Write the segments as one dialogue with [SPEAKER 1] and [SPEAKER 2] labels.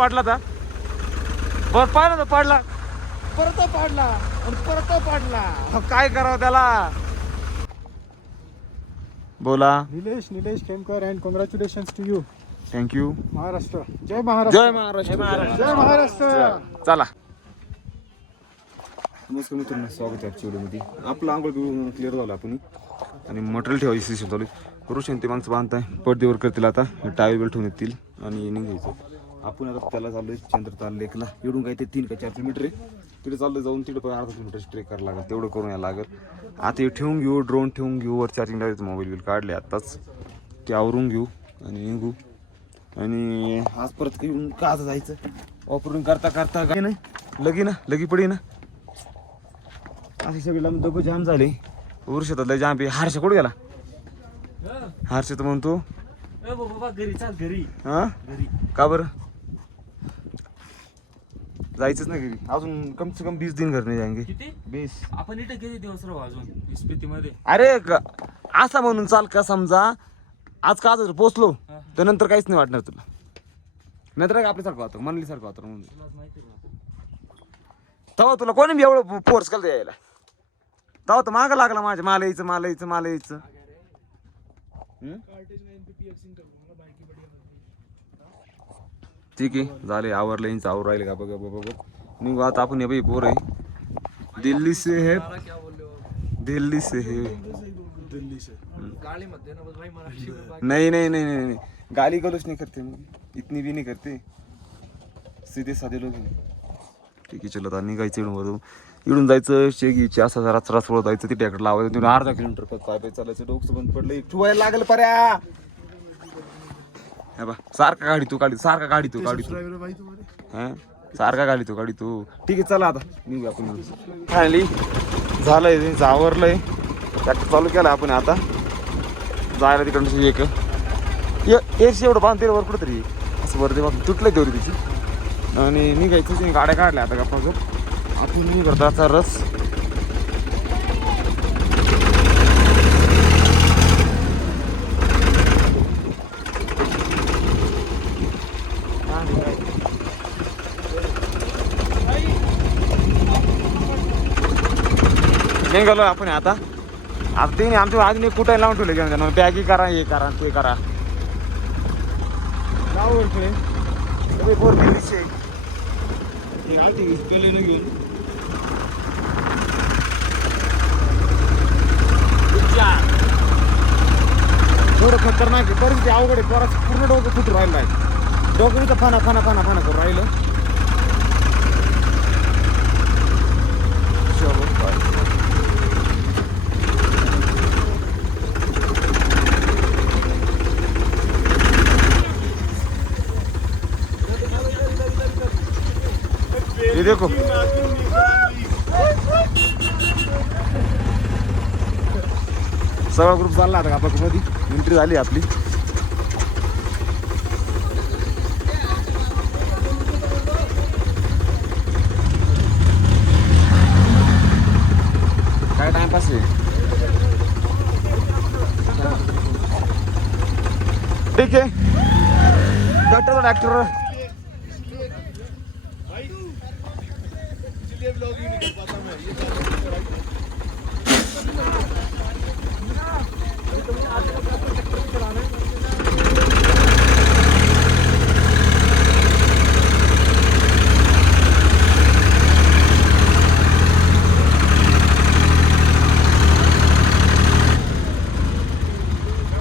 [SPEAKER 1] पाडला था बर पाहिला तर पाडला. परत पाडला आणि परत पाडला. अहो, काय करावं त्याला? बोला.
[SPEAKER 2] Nilesh Nilesh Khemkar and congratulation to you
[SPEAKER 1] thank you
[SPEAKER 2] Maharashtra. जय महाराष्ट्र.
[SPEAKER 1] जय महाराष्ट्र.
[SPEAKER 2] जय महाराष्ट्र.
[SPEAKER 1] चला.
[SPEAKER 3] नमस्कार मित्रांनो स्वागत आहे आजच्या व्हिडिओमध्ये. आपलं आंघोळ बिघोळ क्लिअर झालं आपण.
[SPEAKER 1] आणि मटेरियल ठेवायची सिस्टम चालू आहे. ऋषी ते माणसं बांधताय. पडदेवर करतील आता. टायर बेल्ट ठेवून येतील. आणि निघायचं.
[SPEAKER 3] आपण आता त्याला चाललोय चंद्रताल लेकला. इकडून काय ते तीन का चार किलोमीटर आहे. तिकडे चाललोय जाऊन तिकडे पण अर्धा किलोमीटर ट्रेक करायला लागेल. तेवढं करून यायला लागेल. आता हे ठेवून घेऊ ड्रोन ठेवून घेऊ. वर चार्जिंग लावायचं मोबाईल बिल काढले आत्ताच. ते आवरून घेऊ आणि निघू. आणि आज परत येऊन का आता जायचं? ऑपरेटिंग करता करता काय नाही. लगी ना लगी पडी ना. असे सगळे लांब दगो जाम झाले. वर्षातला जाम बी हारशा कुठे गेला? हारशा तर म्हणतो.
[SPEAKER 4] घरी चाल घरी.
[SPEAKER 1] हा?
[SPEAKER 4] घरी.
[SPEAKER 1] का बरं? जायचंच नाही घरी. अजून कम से कम बीस दिन घर नाही जाएंगे
[SPEAKER 4] किती?
[SPEAKER 1] बीस
[SPEAKER 4] आपण इथे किती दिवस राहू अजून स्पिती मध्ये
[SPEAKER 1] अरे ग- असा म्हणून चाल का समजा आज का जर पोचलो तर नंतर काहीच नाही वाटणार तुला. नंतर काय आपल्यासारखं होतं मनलीसारखं होतं म्हणून तेव्हा तुला कोणी बी एवढं फोर्स केलं यायला? तेव्हा तर मागं लागला माझ्या मला यायचं मला यायचं मला यायचं हम्म? ठीक आहे झाले आवर यांचं आवर राहिले का? बघा बघा बघ निघू आता आपण हे बाई पोर आहे. दिल्ली से है. दिल्ली से है. नाही नहीं नहीं नहीं नहीं. गाली गलोच नहीं करते मी. इतनी भी नहीं करते. सीधे साधे लोग ठीक आहे चलो आता निघायचं इडून वरून. इडून जायचं शेगीची असा जरा त्रास जायचं. ती ट्रॅक्टर लावायचं. तिथून अर्धा किलोमीटर पत पाय पाय चालायचं. डोकं बंद पडलं. ठुवायला लागलं पर्या हे बा सारखा गाडी तू गाडी सारखा गाडी तू गाडी तू. हा? सारखा गाडी तू गाडी तू. ठीक आहे चला आता. निघू आपण. फायनली झालंय त्यांचं आवरलंय ट्रॅक्टर चालू केला आपण आता. जायला तिकडनं एक. एरशी एवढं बांधते वर कुठं तरी असं वरती बांधून तुटलं तेवढी तिची. आणि निघायचं गाड्या काढल्या आता गप्पा गप आपण नाही करताचा रस. निघालो आपण आता. आता तिने आमच्या अजून एक कुठे लावून ठेवले घेऊन त्यांना बॅगी करा हे करा ते करा. थोडं खतरनाक आहे. परिस्थिती अवघड आहे. परत पूर्ण डोकं फुटून राहिलं आहे. डोकं तर फाना फाना फाना फाना करून राहिलं. चलो, देखो। सगळा ग्रुप चालला आता आपला ग्रुपमध्ये एंट्री झाली आपली. काय टाइमपास आहे? ठीक आहे. डॉक्टर डॉक्टर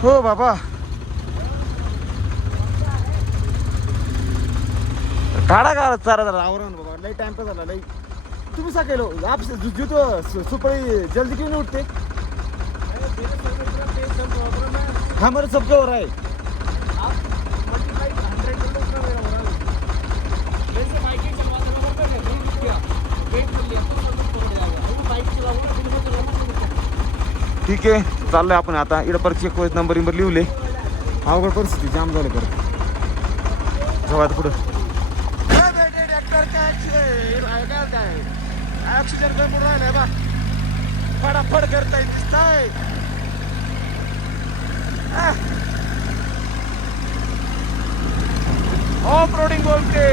[SPEAKER 1] हो बाबा. काढा काढा चारा जरा आवरण बाबा. लई टाइमपास झाला लई. तुम्ही सकाळी आप जुतो सुपड़ी जल्दी क्यों नहीं उठते? हमारे सबके हो रहा है ठीक आहे चाललंय आपण आता. इकडं परत चेक नंबर इंबर लिहले अवघड परिस्थिती जाम झालं परत. जवळ आता पुढं. ऑक्सिजन कमी राहिलाय बा फडाफड करताय दिसताय ऑफ रोडिंग बोलते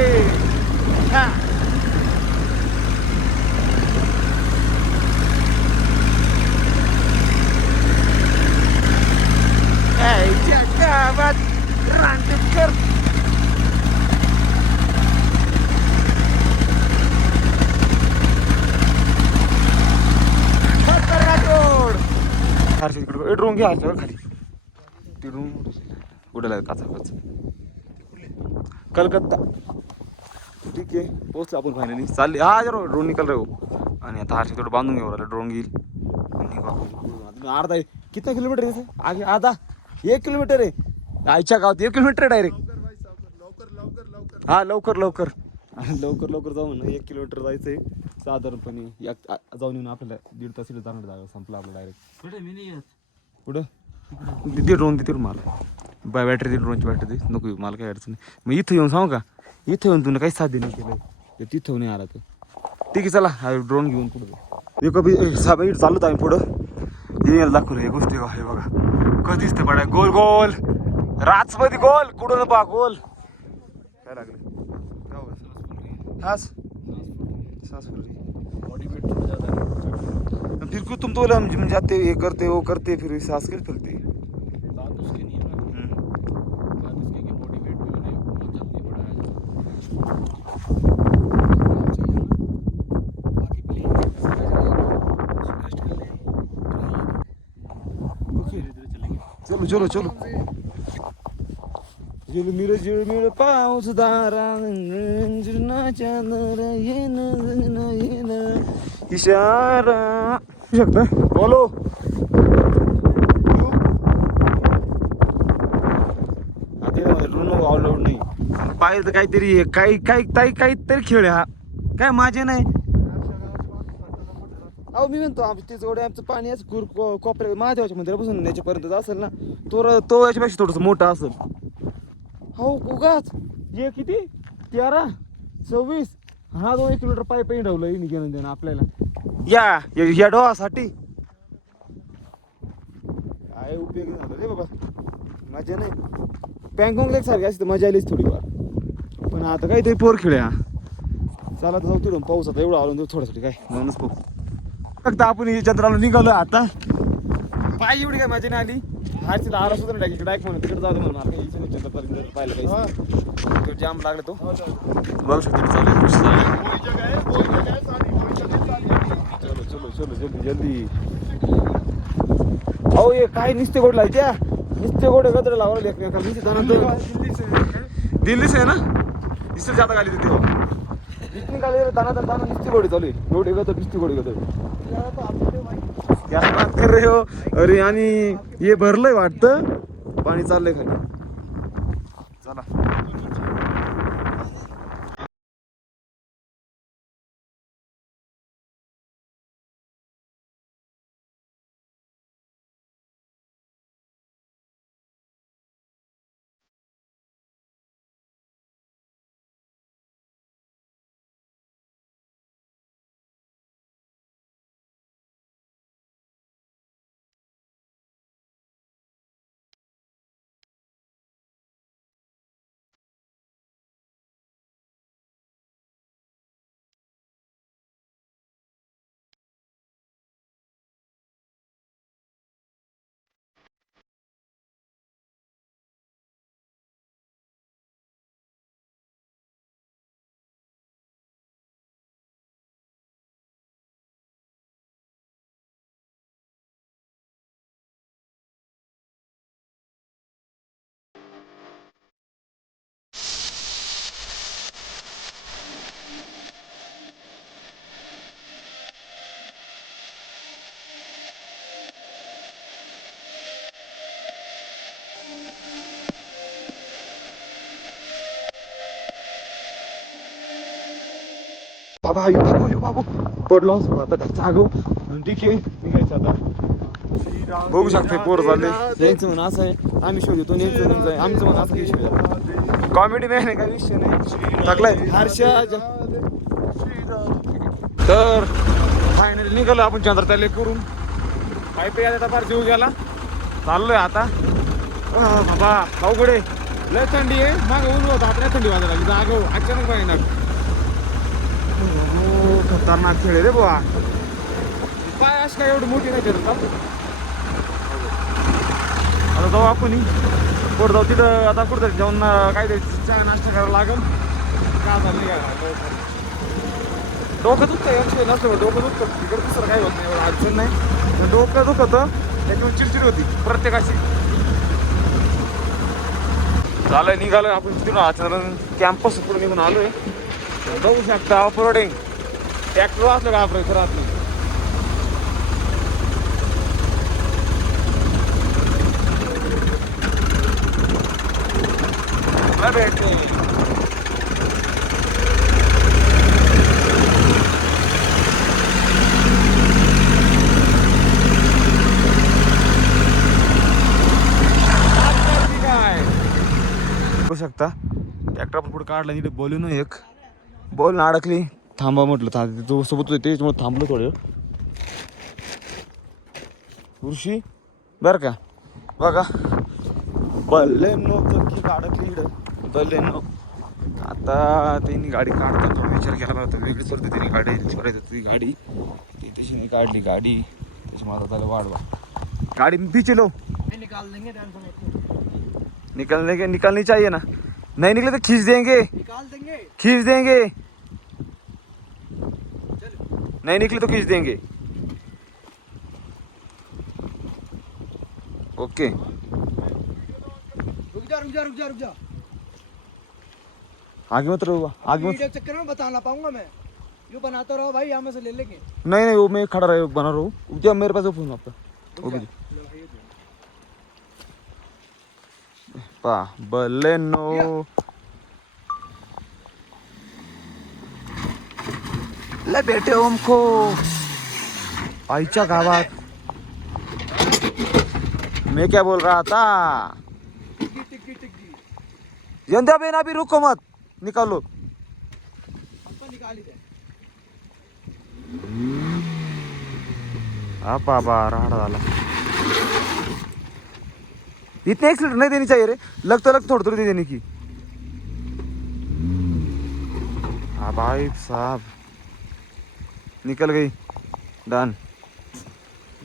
[SPEAKER 1] यायच्या गावात करते हर्षद इकडे ड्रोन घ्या हर्षद खाली. ती ड्रोन कुठे लागेल? काचा काच. कलकत्ता. ठीक आहे पोहोचलो आपण फायनली चालले. हा जरा ड्रोन निकल रे हो. आणि आता हर्षद थोडं बांधून घेऊ राहिला ड्रोन घेईल. आणि. अर्धा आहे. किती किलोमीटर आहे? आगे आधा एक किलोमीटर आहे. आईच्या गावात एक किलोमीटर डायरेक्ट हा लवकर लवकर. लवकर लवकर जाऊन एक किलोमीटर जायचंय. साधारणपणे एक आ- जाऊन येऊन आपल्याला दीड तास इथे जाणार जागा संपला आपला डायरेक्ट
[SPEAKER 4] कुठे मी नाही येत.
[SPEAKER 1] कुठं? तिथे ड्रोन तिथे मला बाय बॅटरी दे ड्रोनची बॅटरी दे नको येऊ, मला काही अडचण नाही. मग इथं येऊन सांगू का? इथं येऊन तुला काही साध्य नाही केलं ते तिथं नाही आला तर ठीक आहे चला. हा ड्रोन घेऊन पुढं एक कधी साहेब इथं चाललो आम्ही पुढं. हे याला दाखवलं हे गोष्टी हे बघा. कधी दिसते पडा गोल गोल. राजमध्ये गोल. कुठं पा गोल. काय लागलं? होतं? हास. सांस फुल रही
[SPEAKER 4] बॉडी वेट थोड़ा ज्यादा है
[SPEAKER 1] फिर कुछ तुम तो बोला जिम जाते ये करते वो करते फिर सांस कैसे फैलती
[SPEAKER 4] बात उसके नहीं है ना
[SPEAKER 1] हम्म।
[SPEAKER 4] बात उसके कि बॉडी वेट भी मैंने बहुत जल्दी बढ़ाया जाता
[SPEAKER 1] ओके चलो चलो चलो झिलमिल झिलमिल पाऊस दारा रंजनाच्या नर येन येन इशारा शकता बोलो ऑलआउट नाही पाहिजे तर काहीतरी आहे. काही काही काही काहीतरी खेळ हा काय माझे नाही अहो मी म्हणतो आमच्या ते जोडे आमचं पाणी असं कुर कोपऱ्या महादेवाच्या मंदिरापासून याच्यापर्यंत असेल ना तो र- तो याच्यापेक्षा थोडंसं मोठा असेल हो उगाच. ये किती? तेरा? सव्वीस? हा दोन एक किलोमीटर पाय पायी ठेवलं येईन घेणं देणं आपल्याला. या या- या डोहासाठी. काय उपयोग झाला रे बाबा. मजा नाही. पँगॉंग लेक सारखी असते मजा आलीच थोडीफार. पण आता काहीतरी पोर खेळ्या. चला तर जाऊ तिकडून पाऊस आता एवढा आलो थोड्यासाठी काय? म्हणूनच पाहू फक्त आपण ही चंद्राला निघालो आता. पाय एवढी काय मजा नाही आली. हारची आरा सुद्धा नाही टाकी डायरेक्ट म्हणून. तिकडे जाऊ म्हणून. नाही चंद्रपर्यंत पाहिलं तिकडे जाम लागला तो. बघू शकतो तिकडे चालू आहे, कृषी चालू आहे. चलो चलो जल्दी जल्दी. अहो ये काय निस्ते गोड लायत्या निस्ते गोड गदर लावला एकमेकाला. निस्ते दाना दिल्ली से है ना? इससे ज्यादा गाली देते हो इतनी गाली दे दाना दाना निस्ते गोडी चालू आहे. गोडी गदर निस्ते गोडी गदर क्या बात कर हो. अरे आणि हे भरलंय वाटतं. पाणी चाललंय खाली. बाबा अयो, बाबू अयो, बाबू. पडलो असतो आता काय जागो ठीक आहे निघायचं आता. बघू शकते पोर झाले यांचं म्हणून असं आहे आम्ही शोध येतो यांचं म्हणून आहे. आमचं म्हणून असं विषय कॉमेडी मॅन आहे का विषय नाही. टाकलाय. हर्षा तर फायनली निघालो आपण चंद्रताले करून. पाय पे आता फार जीव गेला. चाललोय आता. बाबा अवघड लय थंडी आहे. मागं ऊन होतं आता लय थंडी वाजायला लागली. जागो अचानक पाहिजे हो खतरनाक खेळ रे बुवा. काय अशी काय एवढी मोठी नाही करत आता जाऊ आपण पुढे जाऊ तिथं आता कुठं जाऊन काहीतरी चहा नाश्ता करावा लागेल. का झालं डोकं दुखतं यांची नसतं डोकं दुखतं. तिकडं दुसरं काही होत नाही एवढं अडचण नाही. डोकं दुखतं त्याच्यामुळे चिडचिड होती प्रत्येकाची. झालं निघालं आपण तिथून अचानक कॅम्पस पुढे निघून आलोय. जाऊ शकता रोडिंग ट्रॅक्टर असलं का आपलं असलं भेटते. काय शकता. ट्रॅक्टर आपण पुढे काढला तिथे बोलून एक. बोल ना अडकली. थांबा म्हटलं था तो सोबत होते त्याच्यामुळे थांबलो थोडं. ऋषी बरं का? बघा. बल्ले नो की अडकली इकडं बल्ले नो आता त्यांनी गाडी काढता थोडा विचार केला पाहिजे वेगळीच पद्धतीने गाडी सोडायचं ती गाडी. ती तशी नाही काढली गाडी. त्याच्यामुळे आता त्याला वाढवा. गाडी पीछे लो
[SPEAKER 2] निकाल देंगे मत
[SPEAKER 1] निकलने के निकलनी चाहिए ना. नहीं निकले तो खींच देंगे.
[SPEAKER 2] निकाल देंगे.
[SPEAKER 1] खींच देंगे. नहीं निकले तो खींच देंगे। ओके।
[SPEAKER 2] रुक जा रुक जा रुक जा रुक जा।
[SPEAKER 1] आगे मत रहो आगे मत।
[SPEAKER 2] चक्कर में बता ना पाऊँगा मैं। यूँ बनाता रहो भाई यहाँ से ले लेंगे।
[SPEAKER 1] नहीं नहीं वो मैं खड़ा रहे बना रहा हूँ। क्या मेरे पास वो फ़ोन आपका। भी दे। पा बलेनो लय बेटे ओमखो आईच्या गावात। मैं क्या बोल रहा था? यंदा बेन अभी रुको मत। निकालो।
[SPEAKER 2] हमको निकाल हा
[SPEAKER 1] बाबा राडा झाला इतने एक्सीडेंट नहीं देनी चाहिए रे। लगता लग थोड़ी थोड़ी दे देने की। हाँ भाई साहब। निकल गई। डन।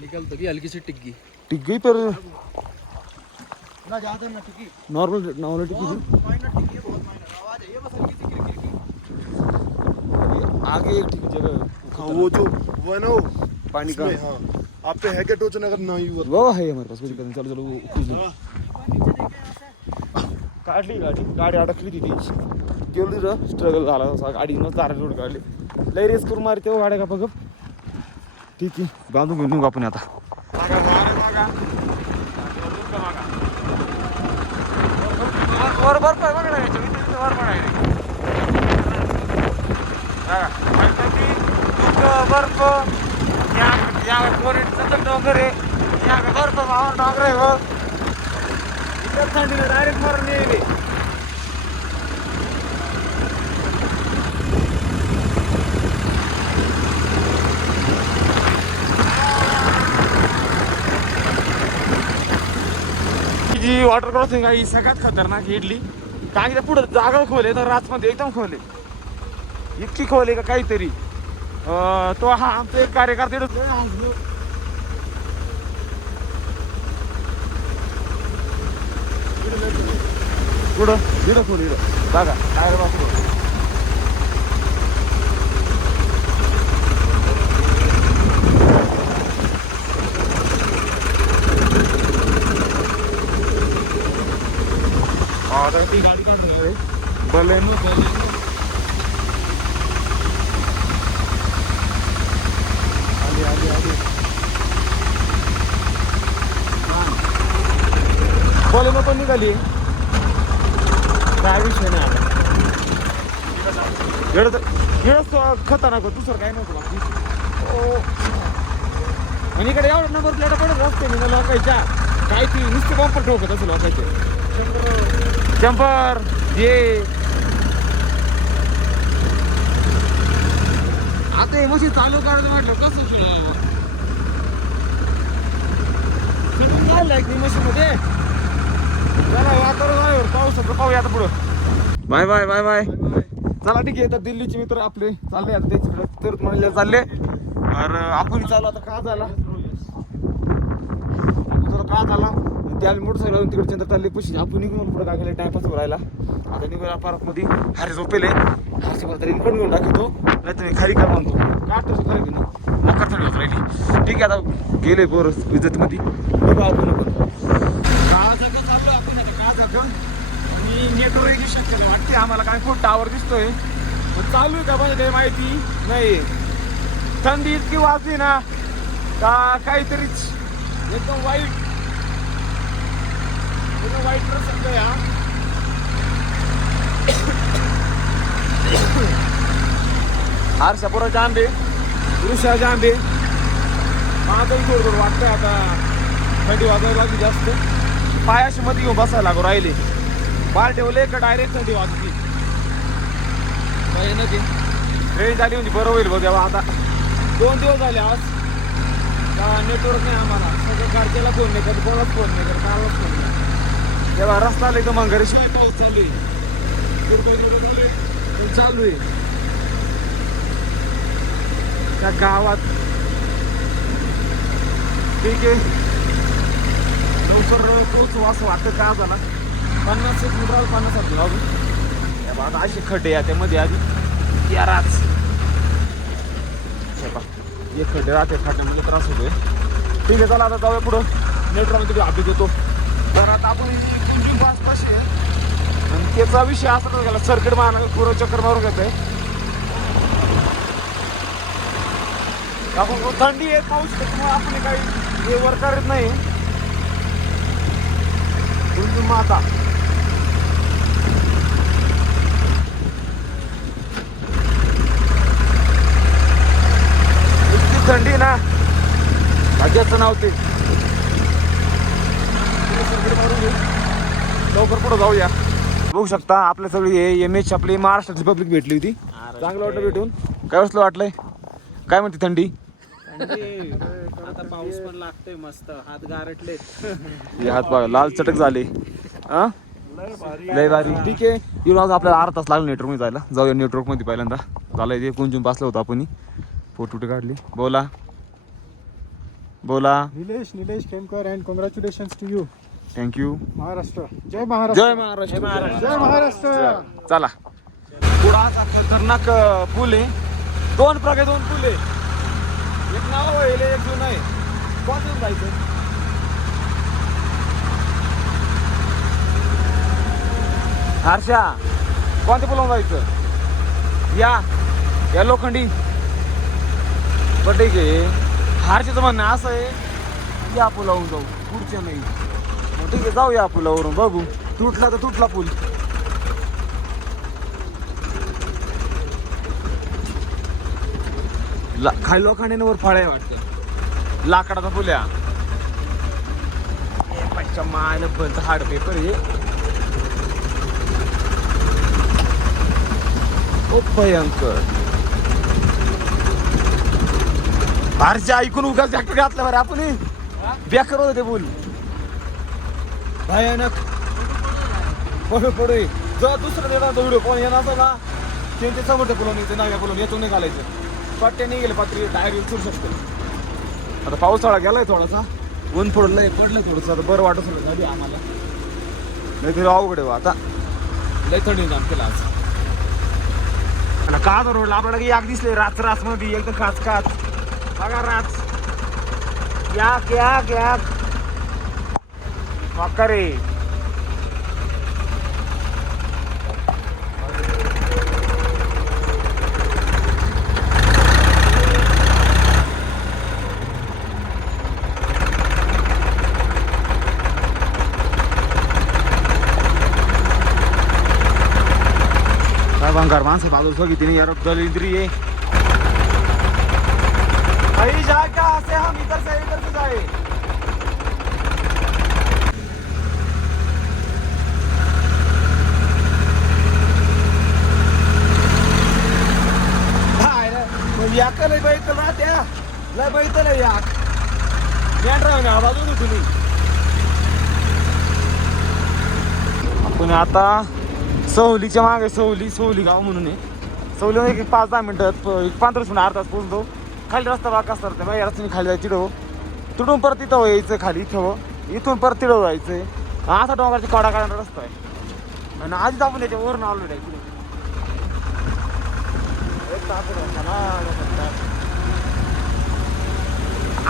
[SPEAKER 4] निकल तो गई हल्की सी टिक्की
[SPEAKER 1] टिक गई पर
[SPEAKER 2] ना ज़्यादा ना टिक्की
[SPEAKER 1] नॉर्मल नॉर्मल टिक गई
[SPEAKER 2] माइनर टिक्की है बहुत माइनर आवाज़ है बस हल्की सी किरकिर की।
[SPEAKER 1] आगे एक ठीक जगह
[SPEAKER 5] हाँ वो जो वो है ना वो
[SPEAKER 1] पानी का।
[SPEAKER 5] हाँ। आप पे है क्या टोचन अगर नहीं हुआ?
[SPEAKER 1] वो है हमारे पास दिक्कत चलो चलो वो लो काढली गाडी गाडी अडकली तिथे गेली तिथं स्ट्रगल झाला असा गाडीनं मग चारा रोड काढली. लय रेस करून मारते हो गाड्या का बघ. ठीक आहे. बांधून घेऊन निघू आपण आता. वर पण आहे बर्फ. यावर डोंगर आहे. या बर्फ मावून डोंगर आहे हो. थंडीला डायरेक्ट मरून येईल जी वॉटर क्रॉसिंग आहे ही सगळ्यात खतरनाक इडली. कारण की पुढे जागा आहे तर रातमध्ये एकदम आहे. इतकी खोले का काहीतरी? तो हा आमचा एक कार्यकर्ते कुठं? इथं कुठं इथं बघा टायर वापरू बलेनो आली आली आली बलेनो पण निघाली काय विषय नाही आला एवढं तर एवढं खतरनाक होतं, दुसरं काय नव्हतं बाकी हो. आणि इकडे एवढं नंबर प्लेट पडत रस्ते मी लोकांच्या काय ती नुसते बंपर ठोकत असं लोकांचे शंभर ये. आता हे मशीन चालू करायचं म्हटलं कसं सुरू फिटिंग झालं मशीन मध्ये? चला वातावरण पाऊस पाहूया आता पुढं. Bye bye bye bye. चला ठीक आहे. तर दिल्लीचे मित्र आपले चालले आता त्याच्याकडे. तर म्हणले चालले. तर आपण चालू आता का झाला? तुला का झाला? त्या मोटरसायकल तिकडे चंद्र चालले पुशी. आपण निघून पुढे काय केलं टायपास राहिला. आता निघूया पार्कमध्ये. हारे झोपेले हारचे पण तरी पण घेऊन टाकतो. नाही तर मी खाली का म्हणतो काटतो खरं की ना नकार थोडी होत राहिली. ठीक आहे आता गेले पोर इज्जतमध्ये. बघू आपण पण. का जागा चाललो आपण? आता का जागा आणि नेटवर्क येऊ शक्यता वाटते आम्हाला काय खूप टावर दिसतोय. पण चालू आहे का म्हणजे काही माहिती? नाही. थंडी इतकी वाजली ना का काहीतरीच एकदम वाईट एकदम वाईट प्रसंग या हा. हर्षापुरा जांबे ऋषा जांबे माझंही थोडं थोडं वाटतंय आता. थंडी वाजायला लागली जास्त. पायाशी मध्ये येऊन बसायला लागू राहिले. बार ठेवले का डायरेक्ट थंडी वाजती? ट्रेन झाली म्हणजे बरं होईल बघ आता. दोन दिवस झाले आज. नेटवर्क नाही आम्हाला. सगळं घरच्याला फोन नाही करत कोणाच फोन नाही करत कालच फोन नाही तेव्हा रस्ता आला तर मग घरी. शिवाय पाऊस चालू आहे? चालू आहे? त्या गावात. ठीक आहे. लवकर पोहोचू असं वाटतं का झाला पन्नास एक मीटर पन्नास हजार अजून. या बा, आता असे खड्डे या त्यामध्ये आधी. या रात हे पहा, हे खड्डे राहते खड्ड्यामध्ये त्रास होतोय. ठीक आहे चला आता जाऊया पुढं. नेटवर्कमध्ये अपडेट देतो. तर आता आपण पाच पाचशे कशी आहे? आणि त्याचा विषय असा गेला सर्किट मारणार पुरं चक्कर मारून घेतोय. आपण थंडी आहे पाऊस त्याच्यामुळे आपण काही हे वर करत नाही. माता इतकी थंडी ना. भाग्याचं नाव ते. लवकर पुढे जाऊया. बघू शकता आपल्या सगळी एम एच आपली महाराष्ट्राची पब्लिक भेटली होती. चांगलं वाटलं भेटून. काय वाजलं वाटलंय? काय म्हणते थंडी?
[SPEAKER 2] आता पाऊस पण लागतोय मस्त हात गारटले
[SPEAKER 1] हात लाल चटक झाले. हा लय भारी. ठीक आहे. येऊन आज आपल्याला अर्धा तास लागला नेटवर्कमध्ये जायला. जाऊया नेटवर्कमध्ये पहिल्यांदा. झालंय ते कुंजून बसलं होतं आपण. फोटो काढले? बोला. बोला.
[SPEAKER 6] Nilesh Nilesh Kemkar and congratulations to you
[SPEAKER 1] thank you
[SPEAKER 6] Maharashtra. जय महाराष्ट्र.
[SPEAKER 1] जय महाराष्ट्र.
[SPEAKER 6] जय महाराष्ट्र.
[SPEAKER 1] चला. पुढाचा खतरनाक पूल आहे. दोन प्रकार दोन पूल आहे. एक नाव आहे एक जुनं आहे. कोणतं जायचं? हर्षा कोणत्या पुलावर जायचं? या या लोखंडी. पण ठीक आहे हारच्याचं म्हणणं असं आहे. या पुलावरून जाऊ. पुढच्या नाही. मग ठीक आहे जाऊ या पुलावरून. बघू. तुटला तर तुटला पूल. ला खाली लोखंडीवर फळ्या वाटतं. लाकडाचा पुल्या पच्च्या मायला बंद हार्ड पेपर हे ओ भयंकर. फारच्या ऐकून उगाच ट्रॅक्टर घातलं बरं. आपण बेकार होतं ते बोल भयानक. पडू पडू जर दुसरं देणार व्हिडिओ कोण येणार ना? त्यांच्या ते मुलं यायचं नाव्या बोलून. येतो नाही घालायचं. पट्ट्याने गेले पात्री टायर उचलू शकतो. आता पावसाळा गेलाय थोडासा. ऊन पडलंय पडलंय थोडंसं. आता बरं वाटत होतं झाली आम्हाला. नाही तरी अवघड आहे बा आता. लय थंडी जाम केला आज. आणि का तर रोडला आपल्याला एक दिसले रात्र राच मध्ये एकदम काच काच बघा राच याक याक याक रे काय बंगार माणसं बाजूला बघितली यार दलिंद्री आहे कहीं जाए कहाँ से? हम इधर से इधर से जाए। याक लय बैतल त्या लय बैतल आहे याक। मेंढरा ना बाजून तुम्ही आपण आता सवलीच्या मागे सवली सवली गाव म्हणून आहे. चवली एक पाच दहा मिनटात एक पंधरा मिनिट अर्धा तास पोहोचतो खाली रस्ता बाक सरते बाई माझ्या रस्त्याने खाली जायची डो तुटून परत तिथं यायचं खाली इथं हो. इथून परत तिथं जायचं. असा डोंगराची कडा काढणारा रस्ता आहे. आणि आधीच आपण याच्यावरून आलो आहे एक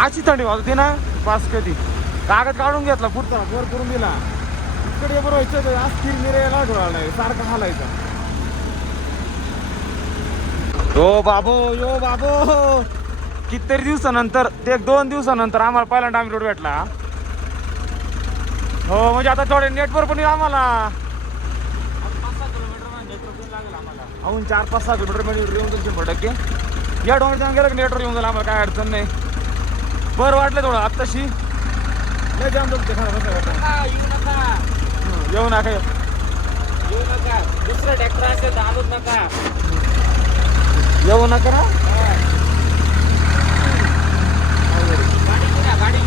[SPEAKER 1] अशी थंडी वाजते ना पास कधी. कागद काढून घेतला पुढचा वर करून दिला. इकडे बरोबर व्हायचं आज स्थिर मिरेला डोळाला सारखं हालायचा. यो बाबो यो बाबो. कितीतरी दिवसानंतर ते एक दोन दिवसानंतर आम्हाला पहिल्यांदा आम्ही रोड भेटला. हो म्हणजे आता थोडे नेटवर्क पण येईल आम्हाला. अजून चार पाच सहा किलोमीटरमध्ये येऊन जाईल शंभर टक्के. या डोंगराच्या गेलं नेटवर्क येऊन जाईल आम्हाला काय अडचण नाही. बरं वाटलं थोडं आत्ताशी. जाम जमते खरं.
[SPEAKER 2] येऊ
[SPEAKER 1] हं, येऊ नका.
[SPEAKER 2] येऊ नका. दुसरं ट्रॅक्टर असेल तर आणूच नका.
[SPEAKER 1] येऊ नका ना
[SPEAKER 2] गाडी पुढे गाडी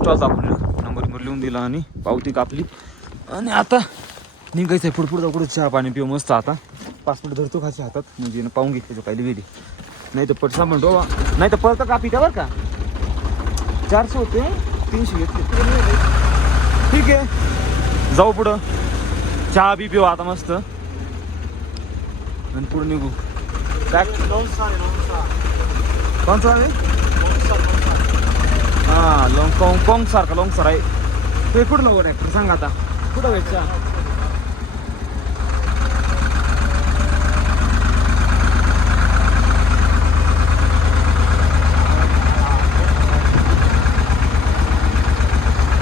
[SPEAKER 1] स्टॉल दाखवलेला नंबर नंबर लिहून दिला आणि पावती कापली. आणि आता निघायचं आहे पुढपुढ पुढे जाऊ चहा पाणी पिऊ मस्त आता. पासपोर्ट धरतो खायच्या हातात. म्हणजे पाहून घेते तो काही वेळी नाही तर पटसा म्हणतो बा. नाही तर पळतं कापी का बरं का. चारशे होते तीनशे घेतले. ठीक आहे. जाऊ पुढं. चहा बी पिऊ आता मस्त. आणि पुढे निघू. काय? कोणचा आहे? हा लोंग कोंग कोंग सारखा लोंग सर आहे. ते कुठं नको ट्रॅक्टर सांग आता. कुठं व्हायच्या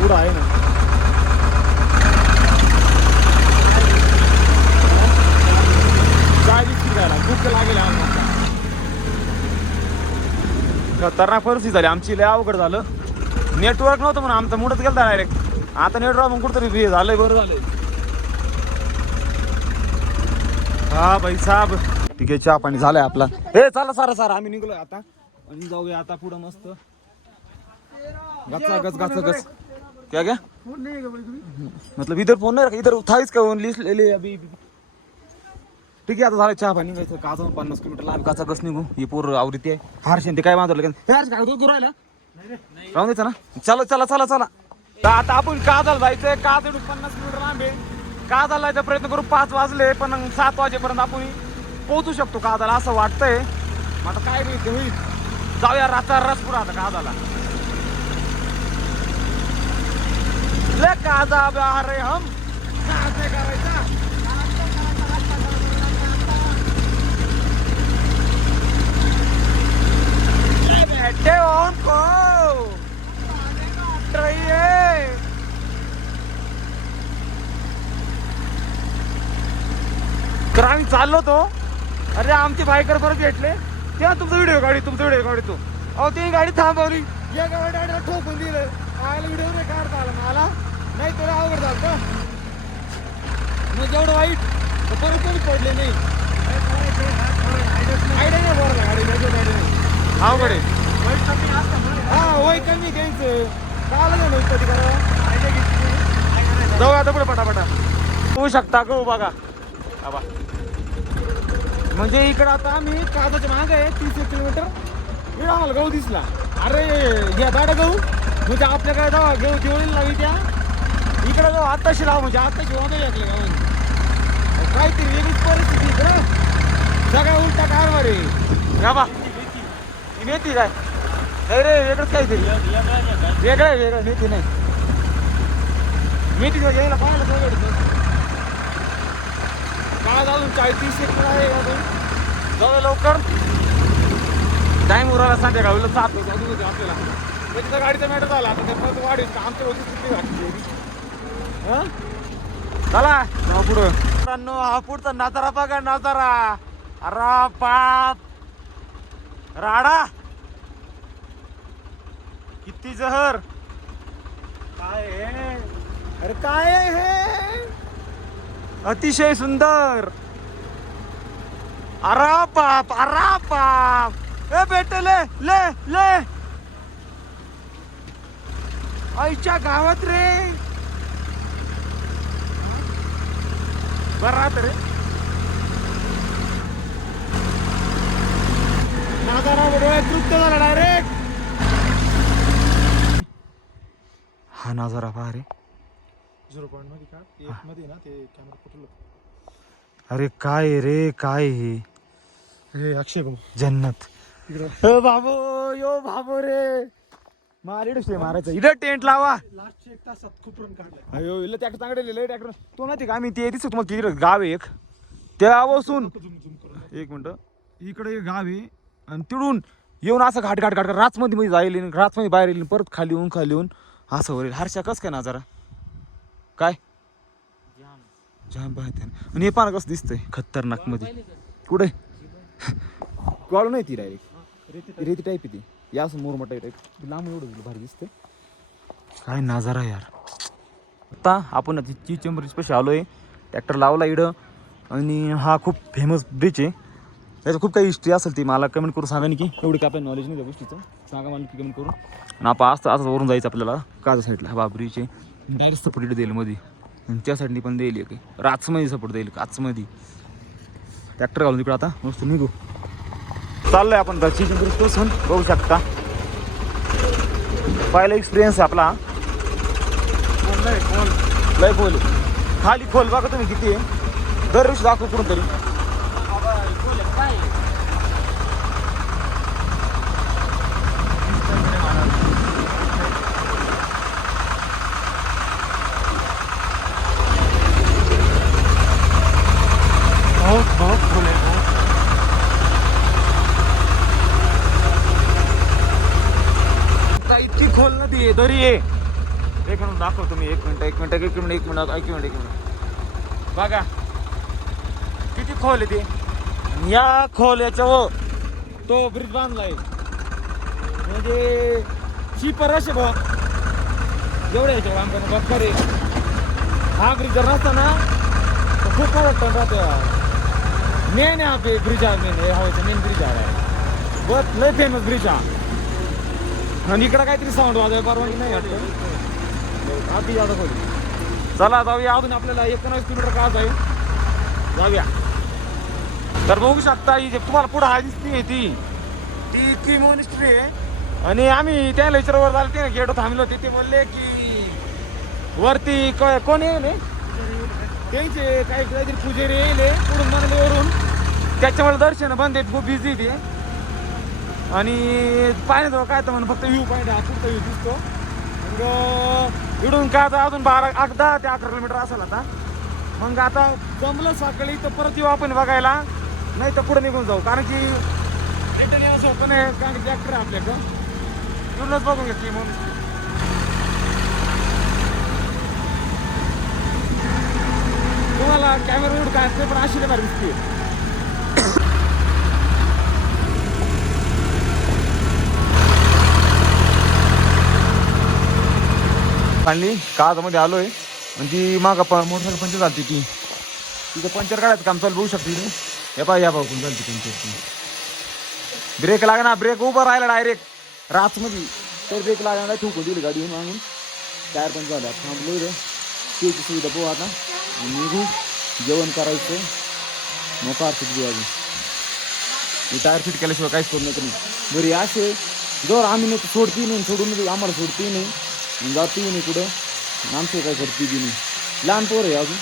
[SPEAKER 1] पुढं आहे ना. काय दिसती जायला भूक लागेल आम्हाला. खतरनाक परिस्थिती झाली. आमची लय अवघड झालं. नेटवर्क नव्हतं म्हणून आमचा मुडत गेलता डायरेक्ट आता नेटवर्क मग कुठतरी हे झालंय बरं. झालंय हा भाई साहेब ठीक आहे चहा पाणी झालाय आपला. हे चला सारा सारा आम्ही निघलोय आता. आणि जाऊया आता पुढं मस्त. गचा गच गचा गच क्या क्या? मतलब इधर फोन नाही रखा इधर था इसका लिस्ट ले ले अभी ठीक आहे आता झालं चहा पाणी. निघायचं का जाऊन पन्नास किलोमीटर लांब काचा कस निघू. ही पूर आवृत्ती आहे. हारशेन ते काय माधवलं का? हर्ष काय तू राहिला? राहून द्यायचं ना. चला चला चला चला. तर आता आपण काजाला जायचंय. काजल पन्नास किलोमीटर लांब आहे. काजल जायचा प्रयत्न करू. पाच वाजले पण सात वाजेपर्यंत आपण पोहोचू शकतो काजाला असं वाटतंय. आता काय नाही होईल. जाऊया रातचा रसपूर पुरा आता काजाला ले काजा अरे हम. काजे करायचा? हो उनको रहिए तर आम्ही चाललो तो. अरे आमचे बायकर परत भेटले. तेव्हा तुमचा व्हिडिओ काढी तुमचा व्हिडिओ काढी तू. अहो ती गाडी थांबवली. या गाडीला ठोकून दिलं. आयला व्हिडिओ नाही काढता आला. मला नाही तुला अवघड झालं का? मग जेवढं वाईट परत कोणी पडले नाही. आयडिया नाही बरं गाडी अवघड आहे. हा वय कमी घ्यायचं. काय लागेल वय जाऊ आता पुढे पटापटा. होऊ शकता गहू बघा. बाबा म्हणजे इकडं आता आम्ही कादाच्या मागे आहे तीस एक किलोमीटर. इकडं आम्हाला गहू दिसला. अरे या दाडा गहू. म्हणजे आपल्याकडे जावा गहू जेवण लावी त्या इकडं जाऊ आत्ताशी लाव म्हणजे आत्ताशी वाजू लागले गाऊन काहीतरी वेगळीच परिस्थिती इकडं सगळ्या उलटा कारभार. आहे बाबा ही मेथी काय नाही रे वेगळंच काहीतरी. वेगळं आहे वेगळं. मेथी नाही. मेथी घ्यायला पाहायला काय काय अजून चाळीस तीस एक आहे अजून जाऊ लवकर. टाईम उराला संध्याकाळी. सात वाजता अजून होते आपल्याला. म्हणजे गाडीचा मॅटर झाला. आता ते वाढेल आमच्या होती सुट्टी चला जाऊ पुढं. मित्रांनो, हा पुढचा नाचारा बघा नाचारा अरा पाप राडा. किती जहर? काय हे? अरे काय हे? अतिशय सुंदर. अरा बाप अरा बाप. ए बेटे ले ले ले. आईच्या गावात रे. बर राहत रे. नागारा बरोबर तृप्त झाला डायरेक्ट हा नजारा पहा रे.
[SPEAKER 6] झिरो पॉईंटमध्ये का? एक मध्ये ना ते कॅमेरा कुठलं
[SPEAKER 1] अरे काय रे काय हे?
[SPEAKER 6] हे अक्षय भाऊ
[SPEAKER 1] जन्नत.
[SPEAKER 6] इकडं.
[SPEAKER 1] बाबू यो बाबू रे. मारे मारायचं. इथं टेंट लावा.
[SPEAKER 6] लास्टचे एक तासात
[SPEAKER 1] अयो इला ट्रॅक्टर चांगले लिहिले ट्रॅक्टर तो माहिती का आम्ही ते दिसतो तुम्हाला किती गाव आहे एक. त्या बसून एक मिनिट. इकडे एक गाव आहे आणि तिकडून येऊन असं घाट घाट घाट रातमध्ये मध्ये जाईल रातमध्ये बाहेर येईल परत खाली येऊन खाली येऊन असं वरील. हर्षा कस काय ना जरा काय? जाम पाहते आणि हे पान कसं दिसतंय? खतरनाकमध्ये. कुठे? कळू नाही ती डायरेक्ट रेती टाईप ती. या असं मोरमटा टाईप लांब एवढं भारी दिसते काय नजारा यार. आता आपण ची चेंबर स्पेशल आलो आहे ट्रॅक्टर लावला इडं. आणि हा खूप फेमस ब्रिज आहे. त्याचं खूप काही हिस्ट्री असेल ती. मला कमेंट करून सांगा की. एवढी काय नॉलेज नाही त्या गोष्टीचं. सांगा मला की कमेंट करून आणि आपण असं असं वरून जायचं आपल्याला. काजा साईडला बाबरीचे. डायरेक्ट सपोर्ट देईल मध्ये आणि त्या साईडनी पण देईल एक. राचमध्ये सपोर्ट देईल. काचमध्ये ट्रॅक्टर घालून तिकडे आता. मस्त निघू. चाललोय आपण दक्षिण चेंबर बघू शकता. पहिला एक्सपिरियन्स आहे आपला. लय खोल. खाली खोल. बघा तुम्ही किती आहे. दरवर्षी दाखव कुठून तरी
[SPEAKER 6] बहुत बहुत खोल है बहुत
[SPEAKER 1] आता इतकी खोल नदी आहे दरी आहे एक मिनिट दाखवतो मी एक मिनिट एक मिनिट एक मिनिट एक मिनिट एक मिनिट एक मिनिट. बघा. किती खोल आहे ते? या खोल याच्यावर हो, तो ब्रिज बांधलाय. म्हणजे शिपर असे बघ. एवढ्या याच्यावर आमच्या बक्कर आहे. हा ब्रिज जर नसता ना तर खूप टन राहतो मेन आहे आपले ब्रिज आहे मेन हे हवाचा मेन ब्रिज आहे. बस लय फेमस ब्रिज हा. आणि इकडं काहीतरी साऊंड वाजाय परवानगी नाही वाटतं. अति जादा चला जाऊया. अजून आपल्याला एकोणावीस किलोमीटर का जाईल? जाऊया. तर बघू शकता ही जे तुम्हाला पुढं हा दिसते ती. ती ती मोनिस्ट्री आहे. आणि आम्ही त्या लेक्चरवर झालं ते गेट थांबलो. होते ते बोलले की वरती कोण येईल? त्यांचे काही काहीतरी पुजेरी येईल पुढून मंगळवरून त्याच्यामुळे दर्शन बंद आहेत खूप बिझी ते आणि पाहिजे तो काय तर म्हणून फक्त व्ह्यू पॉईंट हा पुढचा व्ह्यू दिसतो. मग इकडून काय आता अजून बारा आठ दहा ते अकरा किलोमीटर असेल आता. मग आता जमलं सकाळी तर परत येऊ आपण बघायला. नाही तर पुढे निघून जाऊ. कारण की रिटर्न यायला सोपं नाही कारण की ट्रॅक्टर आहे आपल्याकडं. इकडूनच बघून घेतली म्हणून. तुम्हाला कॅमेरा काय असते पण अशी ते भारी दिसते आणि काळामध्ये आलो आलोय. आणि ती माग मोटरसायकल पंचर झाली ती. तिथं पंचर काढायचं काम चालू बघू शकते ती हे पाय या भाऊ झाली पंचर ती. ब्रेक लागा ना ब्रेक उभं राहिला डायरेक्ट रातमध्ये. तर ब्रेक लागणार ना ठोकून दिली गाडी मागून टायर पण झालं थांबलो त्याची सुविधा पाहू आता. आणि निघू. जेवण करायचं. मोकार सुटली अजून मी टायर फिट केल्याशिवाय काहीच करू नका नाही बरी असे जर आम्ही नाही सोडती नाही सोडून आम्हाला सोडती नाही. जाती नाही कुठं आणि काय करते बी नाही लहान पोर आहे अजून.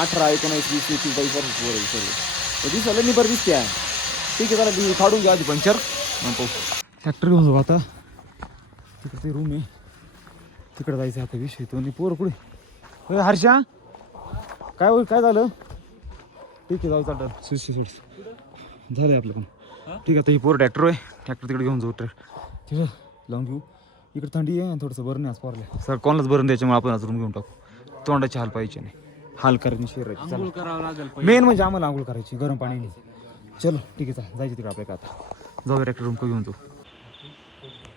[SPEAKER 1] अठरा एकोणावीस वीस एकवीस बावीस वर्ष पोर आहे सगळे. दिसायला निबर दिसते आहे. ठीक आहे चला ती काढून घ्या आधी पंचर पाहू ट्रॅक्टर घेऊन जाऊ आता. तिकडे ते रूम आहे. तिकडे जायचं आता विषय तो आणि पोर कुठे? होय हर्षा. काय होईल काय झालं? ठीक आहे जाऊ चालतं. सुशी सोड झालं आपलं पण. ठीक आहे आता ही पोर ट्रॅक्टर आहे ट्रॅक्टर तिकडे घेऊन जाऊ ट्रॅक्टर ठीक आहे लावून घेऊ. इकडे थंडी आहे आणि थोडंसं बरं नाही आज पोरलं सर कोणालाच बरं द्यायच्यामुळे आपण आज रूम घेऊन टाकू. तोंडाचे हाल पाहिजे नाही. हाल करायची शिरायची
[SPEAKER 4] आंघोळ करावं लागेल
[SPEAKER 1] मेन म्हणजे आम्हाला आंघोळ करायची गरम पाणी चलो ठीक आहे चला. जायचं तिकडे आपल्याला आता. जाऊ ट्रॅक्टर रूम घेऊन जाऊ.